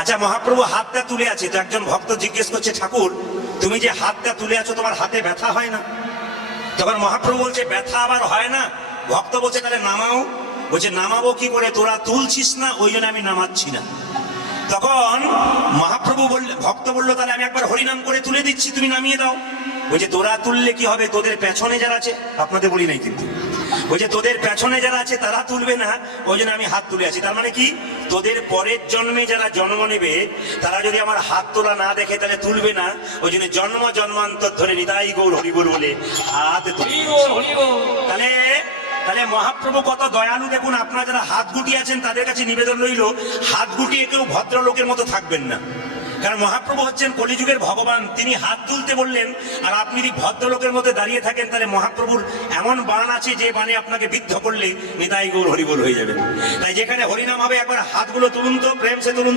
আচ্ছা, মহাপ্রভু হাতটা তুলে আছে, তো একজন ভক্ত জিজ্ঞেস করছে, ঠাকুর তুমি যে হাতটা তুলে আছো তোমার হাতে ব্যথা হয় না? তখন মহাপ্রভু বলছে, ব্যথা আবার হয় না? ভক্ত বলছে, তাহলে নামাও। বলছে, নামাবো কি করে, তোরা তুলছিস না ওই জন্য আমি নামাচ্ছি না। তখন মহাপ্রভু বললে, ভক্ত বললো, তাহলে আমি একবার হরিনাম করে তুলে দিচ্ছি, তুমি নামিয়ে দাও। বলছে, তোরা তুললে কি হবে, তোদের পেছনে যারা আছে, আপনাদের বলি নাই কিন্তু, বলছে তোদের পেছনে যারা আছে তারা তুলবে না, ওই জন্য আমি হাত তুলে আছি। তার মানে কি, তোদের পরের জন্মে যারা জন্ম নেবে তারা যদি আমার হাত তোলা না দেখে তাহলে তুলবে না, ওই জন্য জন্ম জন্মান্তর ধরে নিতাই গৌর হরিবোল বলে হাত তুলি। তাহলে তাহলে মহাপ্রভু কত দয়ালু দেখুন। আপনারা যারা হাত গুটিয়ে আছেন তাদের কাছে নিবেদন রইল, হাত গুটিয়ে কেউ ভদ্রলোকের মতো থাকবেন না। কারণ মহাপ্রভু হচ্ছেন কলিযুগের ভগবান, তিনি হাত তুলতে বললেন, আর আপনি যদি ভদ্রলোকের মধ্যে দাঁড়িয়ে থাকেন তাহলে মহাপ্রভুর এমন বাণ আছে যে বাণে আপনাকে বিদ্ধ করলে নিতাই গৌর হরিবোল হয়ে যাবে। তাই যেখানে হরিনাম হবে একবার হাতগুলো তুলুন তো, প্রেম সে তুলুন।